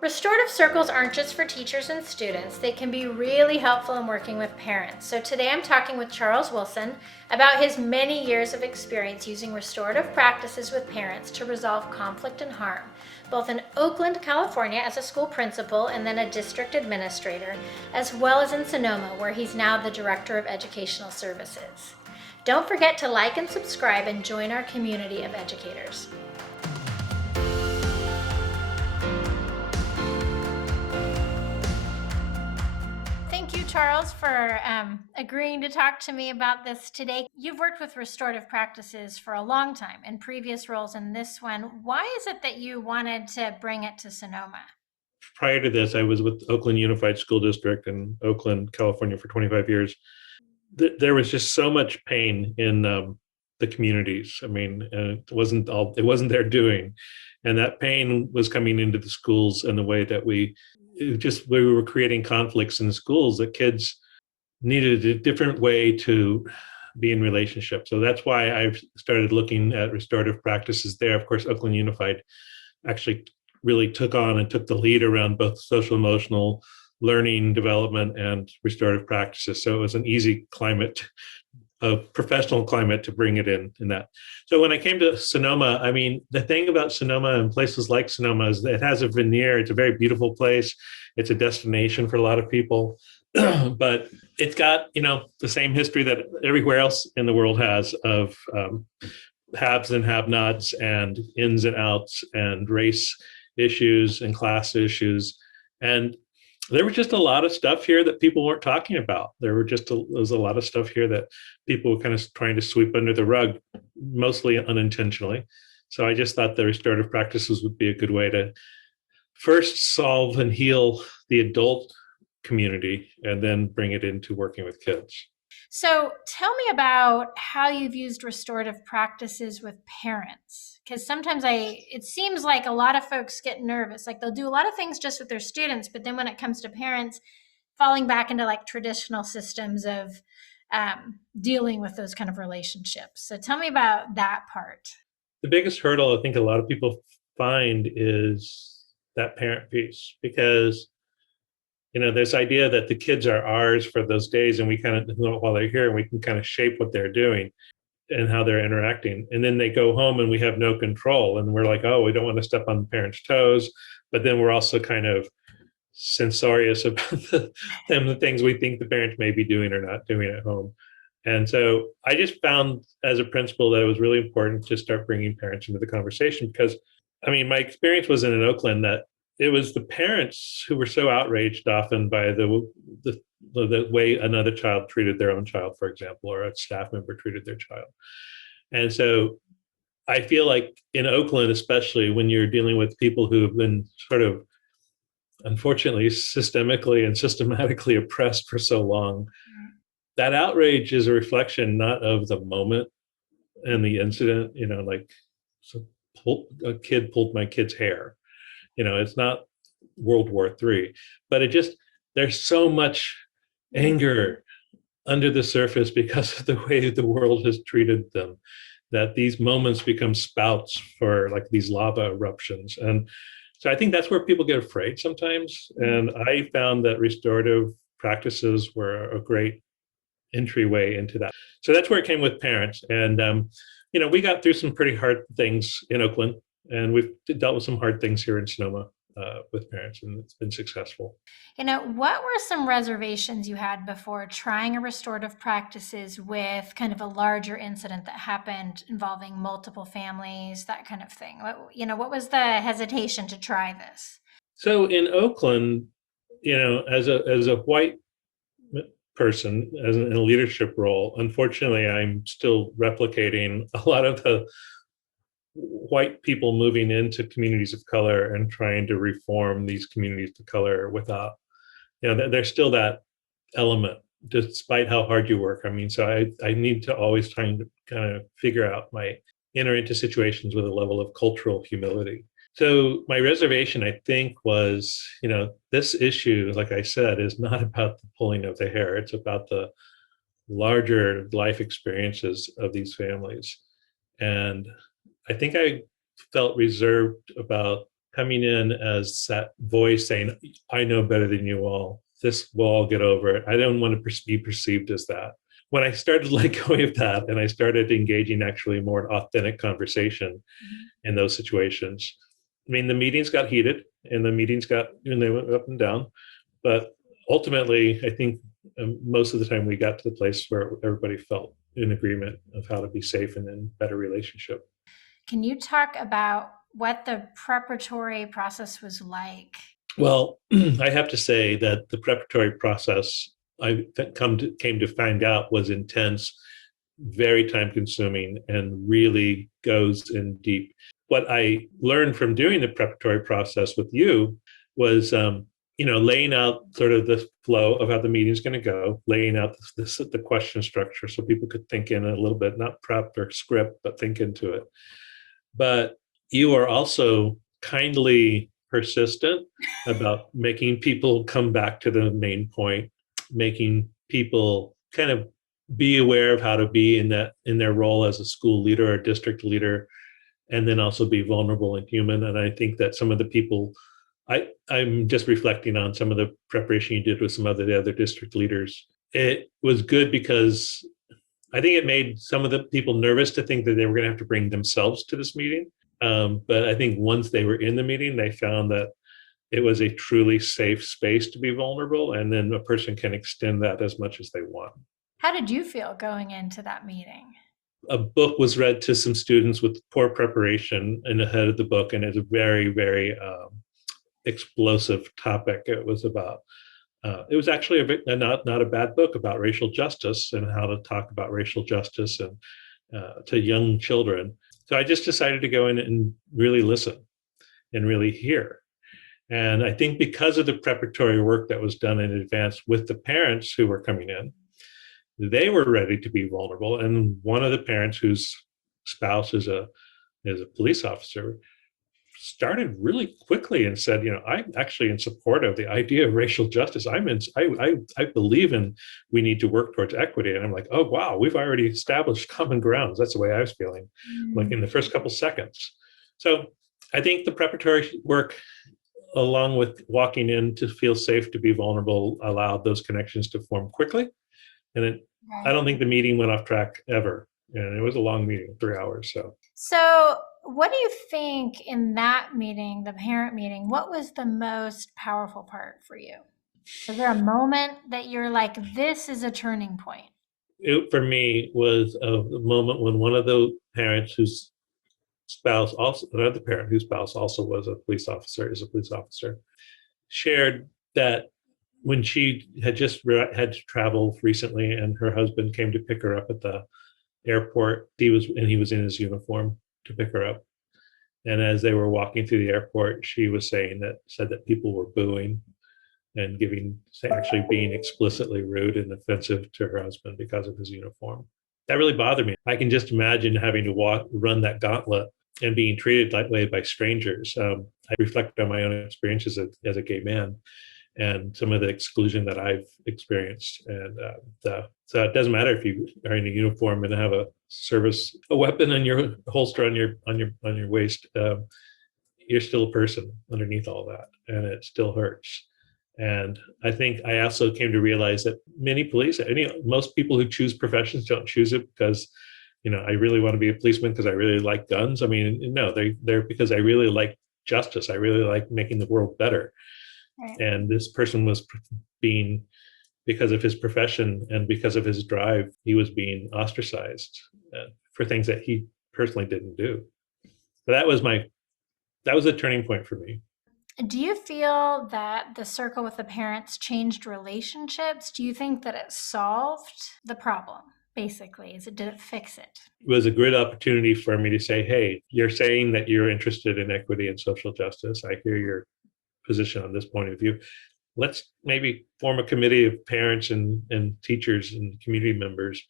Restorative circles aren't just for teachers and students, they can be really helpful in working with parents. So today I'm talking with Charles Wilson about his many years of experience using restorative practices with parents to resolve conflict and harm, both in Oakland, California as a school principal and then a district administrator, as well as in Sonoma, where he's now the Director of Educational Services. Don't forget to like and subscribe and join our community of educators. Thank you, Charles, for agreeing to talk to me about this today. You've worked with restorative practices for a long time in previous roles in this one. Why is it that you wanted to bring it to Sonoma? Prior to this, I was with Oakland Unified School District in Oakland, California for 25 years. There was just so much pain in the communities. I mean, it wasn't their doing. And that pain was coming into the schools in the way that we were creating conflicts in the schools that kids needed a different way to be in relationship. So that's why I've started looking at restorative practices there. Of course, Oakland Unified actually really took on and took the lead around both social emotional learning development and restorative practices. So it was an easy climate, a professional climate to bring it in that. So when I came to Sonoma, I mean, the thing about Sonoma and places like Sonoma is that it has a veneer. It's a very beautiful place. It's a destination for a lot of people, but it's got, the same history that everywhere else in the world has of haves and have-nots and ins and outs and race issues and class issues. And there was just a lot of stuff here that people weren't talking about. There was a lot of stuff here that people were kind of trying to sweep under the rug, mostly unintentionally. So I just thought the restorative practices would be a good way to first solve and heal the adult community and then bring it into working with kids. So tell me about how you've used restorative practices with parents. Because sometimes it seems like a lot of folks get nervous. Like they'll do a lot of things just with their students, but then when it comes to parents, falling back into like traditional systems of dealing with those kind of relationships. So tell me about that part. The biggest hurdle I think a lot of people find is that parent piece, because this idea that the kids are ours for those days and we kind of, while they're here, and we can kind of shape what they're doing and how they're interacting. And then they go home and we have no control. And we're like, oh, we don't want to step on the parents' toes. But then we're also kind of censorious about the things we think the parents may be doing or not doing at home. And so I just found as a principal that it was really important to start bringing parents into the conversation because, I mean, my experience was in Oakland that it was the parents who were so outraged often by the way another child treated their own child, for example, or a staff member treated their child. And so I feel like in Oakland, especially when you're dealing with people who have been sort of, unfortunately, systemically and systematically oppressed for so long, that outrage is a reflection not of the moment and the incident, like so a kid pulled my kid's hair. It's not World War III, but there's so much anger under the surface because of the way the world has treated them, that these moments become spouts for like these lava eruptions. And so I think that's where people get afraid sometimes. And I found that restorative practices were a great entryway into that. So that's where it came with parents. And, we got through some pretty hard things in Oakland, and we've dealt with some hard things here in Sonoma with parents, and it's been successful. What were some reservations you had before trying a restorative practices with kind of a larger incident that happened involving multiple families, that kind of thing? What was the hesitation to try this? So in Oakland, as a white person, in a leadership role, unfortunately, I'm still replicating a lot of the white people moving into communities of color and trying to reform these communities of color without, there's still that element despite how hard you work. I mean, so I need to always try and kind of figure out enter into situations with a level of cultural humility. So my reservation, I think, was, this issue, like I said, is not about the pulling of the hair. It's about the larger life experiences of these families. And I think I felt reserved about coming in as that voice saying, I know better than you all. This will all get over it. I don't want to be perceived as that. When I started letting go of that and I started engaging actually more authentic conversation in those situations, I mean, the meetings got heated and the meetings got, and they went up and down. But ultimately, I think most of the time we got to the place where everybody felt in agreement of how to be safe and in better relationship. Can you talk about what the preparatory process was like? Well, I have to say that the preparatory process came to find out was intense, very time consuming, and really goes in deep. What I learned from doing the preparatory process with you was, laying out sort of the flow of how the meeting is going to go, laying out the question structure so people could think in a little bit, not prep or script, but think into it. But you are also kindly persistent about making people come back to the main point, making people kind of be aware of how to be in their role as a school leader or district leader, and then also be vulnerable and human. And I think that some of the people, I'm just reflecting on some of the preparation you did with some of the other district leaders. It was good because I think it made some of the people nervous to think that they were going to have to bring themselves to this meeting. But I think once they were in the meeting, they found that it was a truly safe space to be vulnerable. And then a person can extend that as much as they want. How did you feel going into that meeting? A book was read to some students with poor preparation in the head of the book, and it's a very, very explosive topic. It was about it was actually not a bad book about racial justice and how to talk about racial justice and to young children. So I just decided to go in and really listen and really hear. And I think because of the preparatory work that was done in advance with the parents who were coming in, they were ready to be vulnerable. And one of the parents whose spouse is a police officer started really quickly and said, I'm actually in support of the idea of racial justice. I believe in we need to work towards equity. And I'm like, oh wow, we've already established common grounds. That's the way I was feeling, like in the first couple seconds. So I think the preparatory work, along with walking in to feel safe to be vulnerable, allowed those connections to form quickly. And I Right. don't think the meeting went off track ever. And it was a long meeting, 3 hours. So, what do you think in that meeting, the parent meeting, what was the most powerful part for you? Was there a moment that you're like, this is a turning point? It for me was a moment when one of the parents whose spouse also another parent whose spouse also was a police officer is a police officer shared that when she had just had to travel recently and her husband came to pick her up at the airport, he was in his uniform to pick her up, and as they were walking through the airport she was said that people were booing and actually being explicitly rude and offensive to her husband because of his uniform. That really bothered me. I can just imagine having to run that gauntlet and being treated that way by strangers. I reflect on my own experiences as a gay man and some of the exclusion that I've experienced. And so it doesn't matter if you are in a uniform and have a weapon in your holster on your waist. You're still a person underneath all that, and it still hurts. And I think I also came to realize that most people who choose professions don't choose it because, I really want to be a policeman because I really like guns. I mean, no, they're because I really like justice. I really like making the world better. Right. And this person was being, because of his profession and because of his drive, he was being ostracized for things that he personally didn't do. But that was a turning point for me. Do you feel that the circle with the parents changed relationships? Do you think that it solved the problem? Basically, did it fix it? It was a great opportunity for me to say, hey, you're saying that you're interested in equity and social justice. I hear your position on this point of view. Let's maybe form a committee of parents and teachers and community members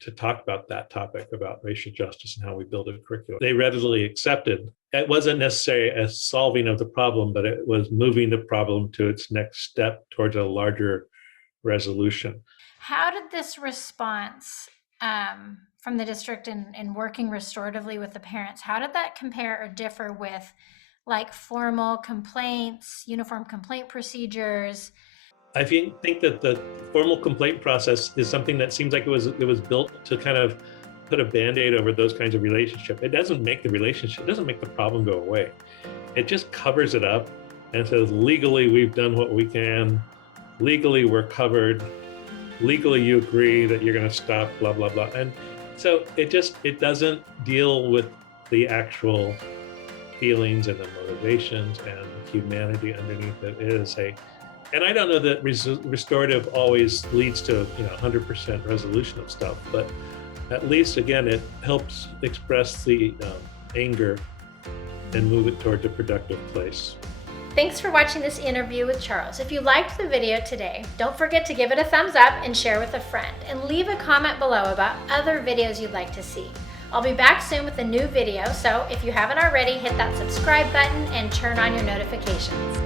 to talk about that topic about racial justice and how we build a curriculum. They readily accepted. It wasn't necessarily a solving of the problem, but it was moving the problem to its next step towards a larger resolution. How did this response from the district in working restoratively with the parents, how did that compare or differ with like formal complaints, uniform complaint procedures? I think that the formal complaint process is something that seems like it was built to kind of put a Band-Aid over those kinds of relationship. It doesn't make the relationship, it doesn't make the problem go away. It just covers it up and says, legally, we've done what we can. Legally, we're covered. Legally, you agree that you're going to stop, blah, blah, blah. And so it doesn't deal with the actual feelings and the motivations and humanity underneath it. It is and I don't know that restorative always leads to 100% resolution of stuff, but at least, again, it helps express the anger and move it towards a productive place. Thanks for watching this interview with Charles. If you liked the video today, don't forget to give it a thumbs up and share with a friend, and leave a comment below about other videos you'd like to see. I'll be back soon with a new video, so if you haven't already, hit that subscribe button and turn on your notifications.